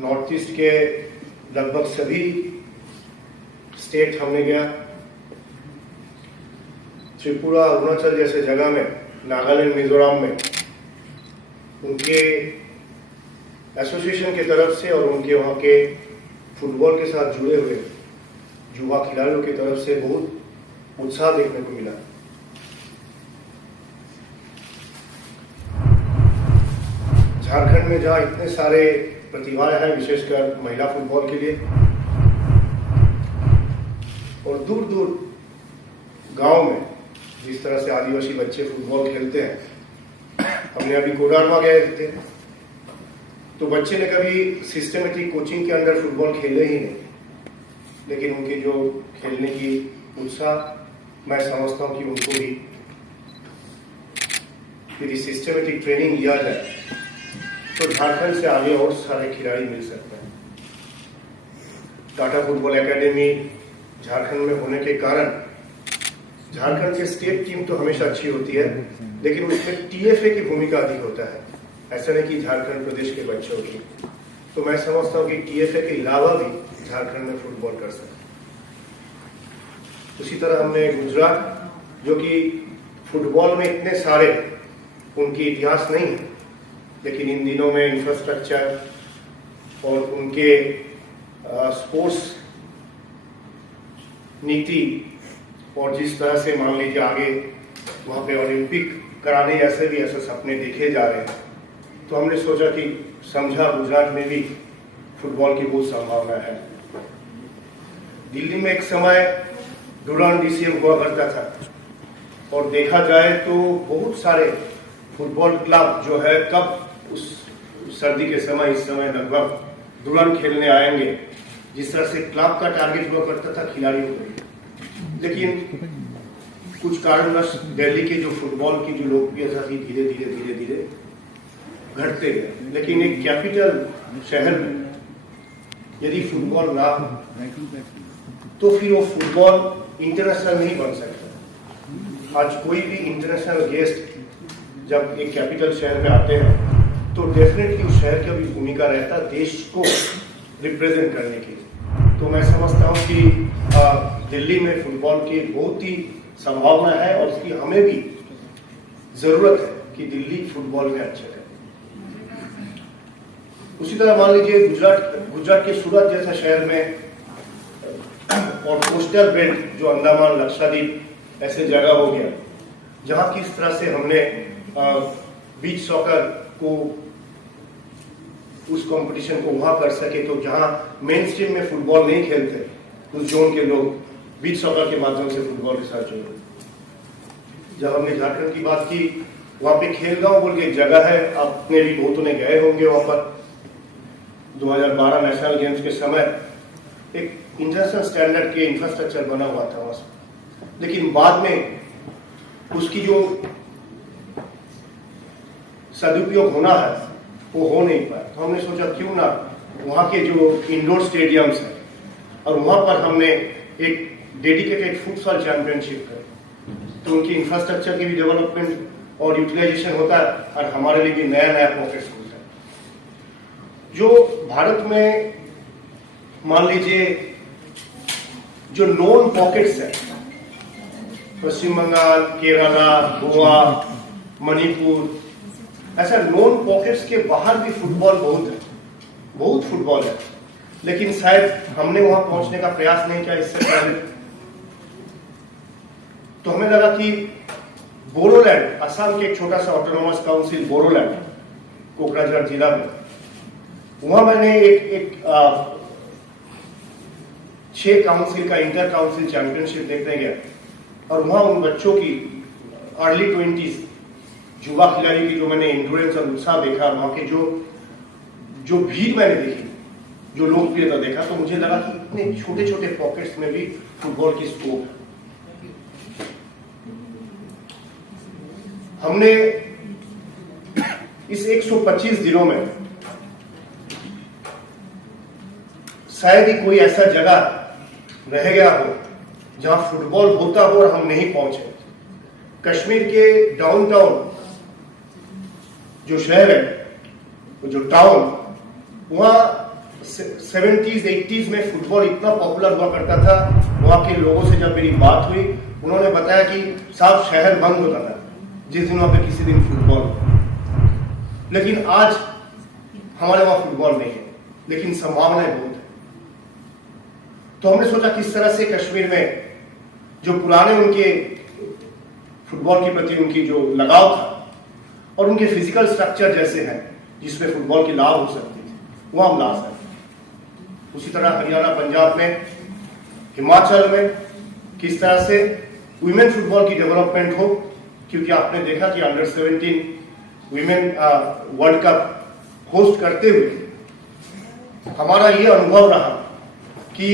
North east के लगभग सभी स्टेट हमने गया। त्रिपुरा, अरुणाचल जैसे जगह में, नागालैंड, मिजोरम में उनके एसोसिएशन की तरफ से और उनके वहाँ के फुटबॉल के साथ जुड़े हुए युवा खिलाड़ियों की तरफ से बहुत उत्साह देखने को मिला। झारखंड में जहाँ इतने सारे प्रतिभाएं हैं, विशेषकर महिला फुटबॉल के लिए, और दूर दूर गांव में जिस तरह से आदिवासी बच्चे फुटबॉल खेलते हैं, हमने अभी कोडरमा गए थे तो बच्चे ने कभी सिस्टमेटिक कोचिंग के अंदर फुटबॉल खेले ही नहीं, लेकिन उनके जो खेलने की उत्साह, मैं समझता हूं कि उनको भी यदि सिस्टमेटिक ट्रेनिंग दिया जाए तो झारखंड से आगे और सारे खिलाड़ी मिल सकते हैं। टाटा फुटबॉल एकेडमी झारखंड में होने के कारण झारखंड की स्टेट टीम तो हमेशा अच्छी होती है, लेकिन उसमें टीएफए की भूमिका अधिक होता है, ऐसा नहीं कि झारखंड प्रदेश के बच्चों की। तो मैं समझता हूँ कि टीएफए के अलावा भी झारखंड में फुटबॉल कर सकते हैं। उसी तरह हमने गुजरात, जो कि फुटबॉल में इतने सारे उनकी इतिहास नहीं है, लेकिन इन दिनों में इंफ्रास्ट्रक्चर और उनके स्पोर्ट्स नीति और जिस तरह से मान लीजिए आगे वहाँ पे ओलंपिक कराने जैसे भी ऐसे सपने देखे जा रहे हैं, तो हमने सोचा कि समझा गुजरात में भी फुटबॉल की बहुत संभावना है। दिल्ली में एक समय डूरांड डीसीएम हुआ करता था और देखा जाए तो बहुत सारे फुटबॉल क्लब जो है कब उस सर्दी के समय, इस समय लगभग डूरांड खेलने आएंगे, जिस तरह से क्लब का टारगेट हुआ करता था खिलाड़ियों को। लेकिन कुछ कारणवश दिल्ली के जो फुटबॉल की जो लोकप्रियता थी धीरे धीरे धीरे धीरे घटते गए। लेकिन एक कैपिटल शहर में यदि फुटबॉल ना हो तो फिर वो फुटबॉल इंटरनेशनल नहीं बन सकता। आज कोई भी इंटरनेशनल गेस्ट जब एक कैपिटल शहर में आते हैं तो डेफिनेटली उस शहर का भी भूमिका रहता है देश को रिप्रेजेंट करने की। तो मैं समझता हूँ कि दिल्ली में फुटबॉल की बहुत ही संभावना है और इसकी हमें भी जरूरत है कि दिल्ली फुटबॉल में अच्छे है। उसी तरह मान लीजिए गुजरात के सूरत जैसा शहर में और कोस्टल बेल्ट जो अंडमान लक्षद्वीप ऐसे जगह हो गया, जहां किस तरह से हमने बीच सॉकर को उस कंपटीशन को वहां कर सके, तो जहां मेन स्ट्रीम में फुटबॉल नहीं खेलते उस जोन के लोग बीच सॉकर के माध्यम से फुटबॉल के साथ जुड़े। जब हमने झारखंड की बात की, वहां पे खेलगांव बोल के जगह है, आपने भी बहुतों ने गए होंगे वहां पर। 2012 नेशनल गेम्स के समय एक इंटरनेशनल स्टैंडर्ड के इंफ्रास्ट्रक्चर बना हुआ था वहां से, लेकिन बाद में उसकी जो सदुपयोग होना है वो हो नहीं पाया। तो हमने सोचा क्यों ना वहां के जो इंडोर स्टेडियम्स हैं और वहां पर हमने एक डेडिकेटेड फुटबॉल चैंपियनशिप करें, तो उनकी इंफ्रास्ट्रक्चर की भी डेवलपमेंट और यूटिलाइजेशन होता है और हमारे लिए भी नया नया पॉकेट्स खुलता है। जो भारत में मान लीजिए जो नॉन पॉकेट्स है, पश्चिम बंगाल, केरला, गोवा, मणिपुर, ऐसा नॉन पॉकेट्स के बाहर भी फुटबॉल बहुत फुटबॉल है, लेकिन शायद हमने वहां पहुंचने का प्रयास नहीं किया इससे पहले। तो हमें लगा कि बोरोलैंड, असम के एक छोटा सा ऑटोनोमस काउंसिल बोरोलैंड, कोकराझार जिला में, वहां मैंने एक 6 काउंसिल का इंटर काउंसिल चैंपियनशिप देखने गया और वहां उन बच्चों की अर्ली 20s युवा खिलाड़ी की जो मैंने एंड्योरेंस और उत्साह देखा, वहां के जो भीड़ मैंने देखी, जो लोकप्रियता देखा, तो मुझे लगा कि इतने छोटे छोटे पॉकेट्स में भी फुटबॉल की स्कोप है। हमने इस 125 दिनों में शायद ही कोई ऐसा जगह रह गया हो जहां फुटबॉल होता हो और हम नहीं पहुंचे। कश्मीर के डाउनटाउन जो शहर है, जो टाउन, वहां 70s 80s में फुटबॉल इतना पॉपुलर हुआ करता था। वहाँ के लोगों से जब मेरी बात हुई, उन्होंने बताया कि साहब शहर बंद होता था जिस दिन वहाँ पे किसी दिन फुटबॉल, लेकिन आज हमारे वहाँ फुटबॉल नहीं है, लेकिन संभावनाएं बहुत है। तो हमने सोचा किस तरह से कश्मीर में जो पुराने उनके फुटबॉल के प्रति उनकी जो लगाव था और उनके फिजिकल स्ट्रक्चर जैसे हैं जिसमें फुटबॉल की लाभ हो सकती थी, वो हम ला सकते। उसी तरह हरियाणा, पंजाब में, हिमाचल में किस तरह से वुमेन फुटबॉल की डेवलपमेंट हो, क्योंकि आपने देखा कि under 17 women world cup host करते हुए हमारा ये अनुभव रहा कि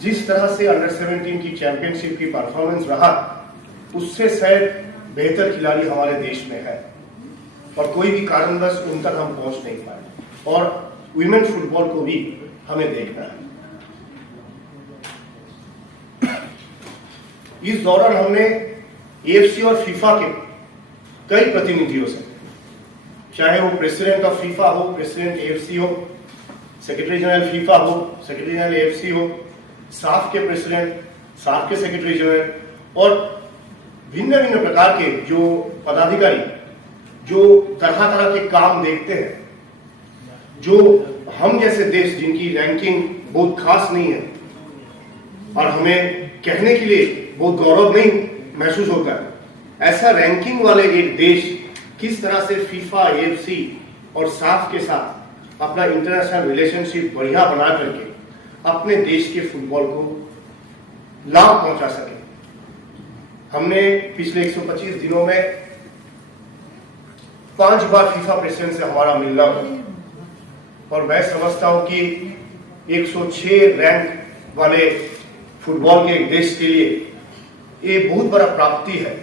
जिस तरह से अंडर 17 की चैंपियनशिप की परफॉर्मेंस रहा, उससे शायद बेहतर खिलाड़ी हमारे देश में है और कोई भी कारणवश उन तक हम पहुंच नहीं पाए और वुमेन फुटबॉल को भी हमें देखना है। इस दौरान हमने एएफसी और फीफा के कई प्रतिनिधियों से, चाहे वो प्रेसिडेंट ऑफ फीफा हो, प्रेसिडेंट एएफसी हो, सेक्रेटरी जनरल फीफा हो, सेक्रेटरी जनरल एएफसी हो, साफ के प्रेसिडेंट, साफ के सेक्रेटरी जनरल और भिन्न भिन्न प्रकार के जो पदाधिकारी जो तरह तरह के काम देखते हैं, जो हम जैसे देश जिनकी रैंकिंग बहुत खास नहीं है और हमें कहने के लिए बहुत गौरव नहीं महसूस होता है, ऐसा रैंकिंग वाले एक देश किस तरह से फीफा, एएफसी और साफ के साथ अपना इंटरनेशनल रिलेशनशिप बढ़िया बना करके अपने देश के फुटबॉल को लाभ पहुंचा सके। हमने पिछले 125 दिनों में 5 बार फीफा प्रेसिडेंट से हमारा मिलना हुआ और मैं समझता हूं कि 106 रैंक वाले फुटबॉल के एक देश के लिए ये बहुत बड़ा प्राप्ति है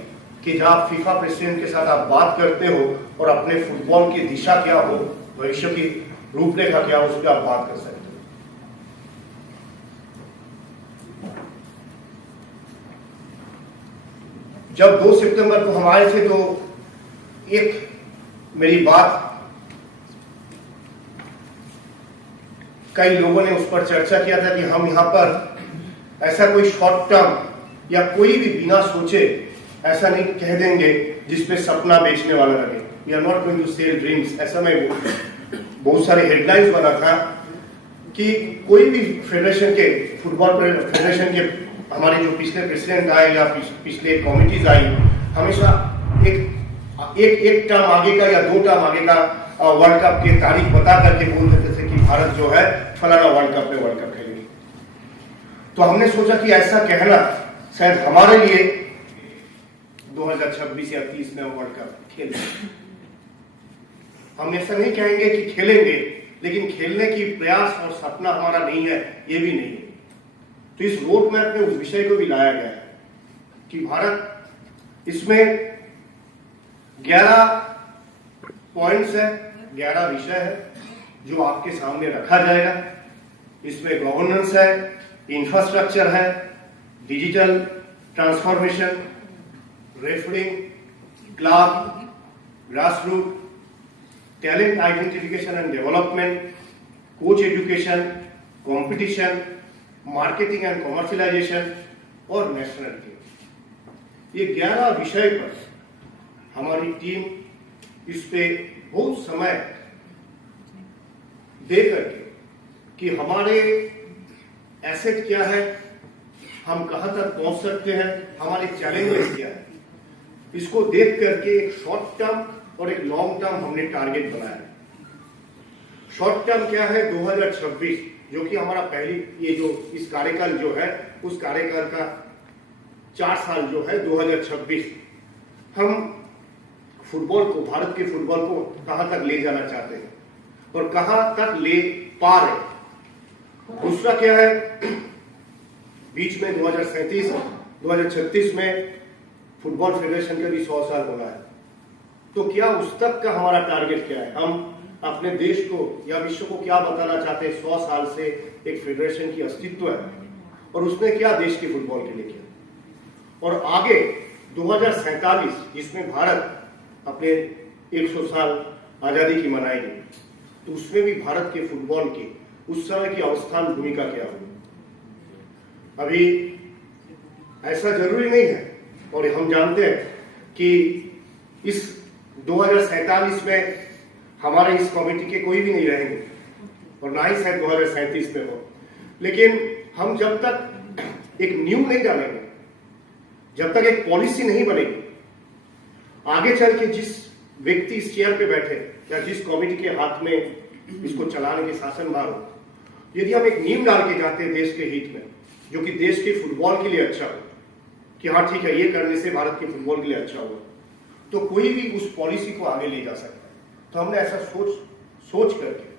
कि जहां फीफा प्रेसिडेंट के साथ आप बात करते हो और अपने फुटबॉल की दिशा क्या हो, भविष्य की रूपरेखा क्या हो, उस पर आप बात कर सकते हो। जब 2 सितंबर को हम आए थे तो एक मेरी बात कई लोगों ने उस पर चर्चा किया था कि हम यहां पर ऐसा कोई शॉर्ट टर्म या कोई भी बिना सोचे ऐसा नहीं कह देंगे जिसपे सपना बेचने वाला लगे। We are not going to sell dreams, ऐसा मैं बहुत सारे हेडलाइंस बना था कि कोई भी फेडरेशन के, फुटबॉल फेडरेशन के हमारे जो पिछले प्रेसिडेंट आए या पिछले कमिटीज आई, हमेशा एक टर्म आगे का या 2 टर्म आगे का वर्ल्ड कप की तारीख बता करके बोल देते थे कि भारत जो है फलाना वर्ल्ड कप में वर्ल्ड कप खेलेगी। तो हमने सोचा कि ऐसा कहना शायद हमारे लिए 2026 या 30 में वर्ल्ड कप खेलेंगे। हम ऐसा नहीं कहेंगे कि खेलेंगे, लेकिन खेलने की प्रयास और सपना हमारा नहीं है, ये भी नहीं है। तो इस रोड मैप में उस विषय को भी लाया गया है कि भारत, इसमें 11 पॉइंट्स है, 11 विषय है जो आपके सामने रखा जाएगा। इसमें गवर्नेंस है, इंफ्रास्ट्रक्चर है, digital transformation, referring, club, grassroot, talent identification and development, coach education, competition, marketing and commercialisation और नेशनल गेम। ये 11 विषय पर हमारी टीम इस पे बहुत समय दे करके कि हमारे एसेट क्या है, हम कहां तक पहुंच सकते हैं, हमारे चैलेंजेस क्या है, इसको देख करके एक शॉर्ट टर्म और एक लॉन्ग टर्म हमने टारगेट बनाया। शॉर्ट टर्म क्या है, 2026, जो कि हमारा पहली ये जो इस कार्यकाल जो है उस कार्यकाल का 4 साल जो है 2026, हम फुटबॉल को, भारत के फुटबॉल को कहां तक ले जाना चाहते हैं और कहां तक ले पा रहे। दूसरा क्या है, बीच में 2037-2036 में फुटबॉल फेडरेशन का भी 100 साल होना है। तो क्या उस तक का हमारा टारगेट क्या है, हम अपने देश को या विश्व को क्या बताना चाहते हैं 100 साल से एक फेडरेशन की अस्तित्व है और उसने क्या देश के फुटबॉल के लिए किया। और आगे 2047 जिसमें भारत अपने 100 साल आजादी की मनाएगी, तो उसमें भी भारत के फुटबॉल के उस समय की अवस्थान भूमिका क्या होगी। अभी ऐसा जरूरी नहीं है, और हम जानते हैं कि इस 2047 में हमारे इस कमेटी के कोई भी नहीं रहेंगे और ना ही शायद 2037 में हो, लेकिन हम जब तक एक न्यू नहीं डालेंगे, जब तक एक पॉलिसी नहीं बनेगी, आगे चल के जिस व्यक्ति इस चेयर पे बैठे या जिस कमेटी के हाथ में इसको चलाने की शासनभार हो, यदि हम एक नींव डाल के जाते हैं देश के हित में, जो कि देश के फुटबॉल के लिए अच्छा हो, कि हाँ ठीक है ये करने से भारत के फुटबॉल के लिए अच्छा होगा, तो कोई भी उस पॉलिसी को आगे ले जा सकता है। तो हमने ऐसा सोच करके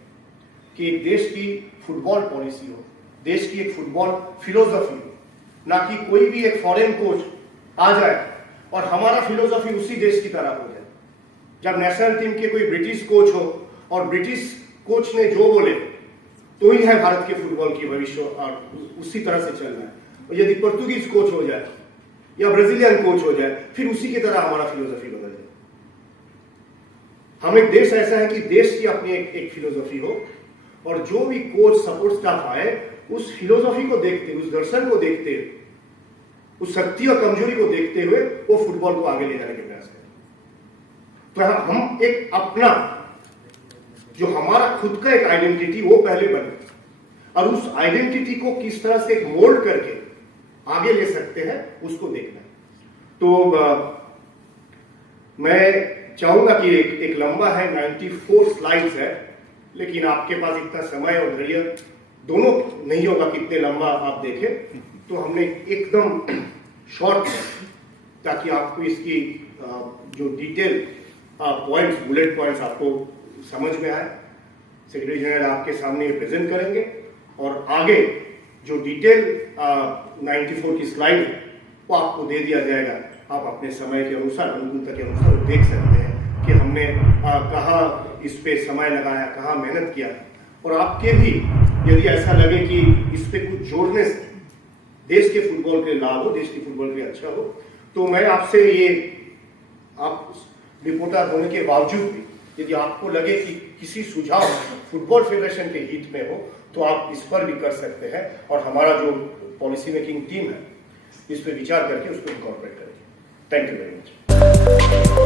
कि एक देश की फुटबॉल पॉलिसी हो, देश की एक फुटबॉल फिलोसफी हो, ना कि कोई भी एक फॉरेन कोच आ जाए और हमारा फिलोसफी उसी देश की तरह हो जाए। जब नेशनल टीम के कोई ब्रिटिश कोच हो और ब्रिटिश कोच ने जो बोले तो ही है भारत के फुटबॉल की भविष्य, और उसी तरह से चलना है। और यदि पोर्तुगीज कोच हो जाए या ब्राजीलियन कोच हो जाए, फिर उसी की तरह हमारा फिलोसफी बदल जाए। हम एक देश ऐसा है कि देश की अपनी एक फिलोसफी हो, और जो भी कोच सपोर्ट स्टाफ आए उस फिलोसफी को देखते, उस दर्शन को देखते, उस शक्ति और कमजोरी को देखते हुए वो फुटबॉल को आगे ले जाने के प्रयास करें। तो हम एक अपना जो हमारा खुद का एक आइडेंटिटी वो पहले बने, और उस आइडेंटिटी को किस तरह से मोल्ड करके आगे ले सकते हैं उसको देखना है। तो मैं चाहूंगा कि एक लंबा है, 94 स्लाइड्स है, लेकिन आपके पास इतना समय और धैर्य दोनों नहीं होगा कितने लंबा आप देखें, तो हमने एकदम शॉर्ट, ताकि आपको इसकी जो डिटेल पॉइंट्स, बुलेट पॉइंट्स आपको समझ में आए। सेक्रेटरी जनरल आपके सामने प्रेजेंट करेंगे, और आगे जो डिटेल 94 की स्लाइड है वो आपको दे दिया जाएगा। आप अपने समय के अनुसार, अनुकूलता के अनुसार देख सकते हैं कि हमने कहाँ इस पे समय लगाया, कहाँ मेहनत किया, और आपके भी यदि ऐसा लगे कि इस पे कुछ जोड़ने से देश के फुटबॉल के लाभ हो, देश के फुटबॉल के लिए अच्छा हो, तो मैं आपसे ये, आप रिपोर्टर होने के बावजूद भी यदि आपको लगे कि किसी सुझाव फुटबॉल फेडरेशन के हित में हो, तो आप इस पर भी कर सकते हैं, और हमारा जो पॉलिसी मेकिंग टीम है इस पर विचार करके उसको इनकॉर्पोरेट करेंगे। Thank you very much.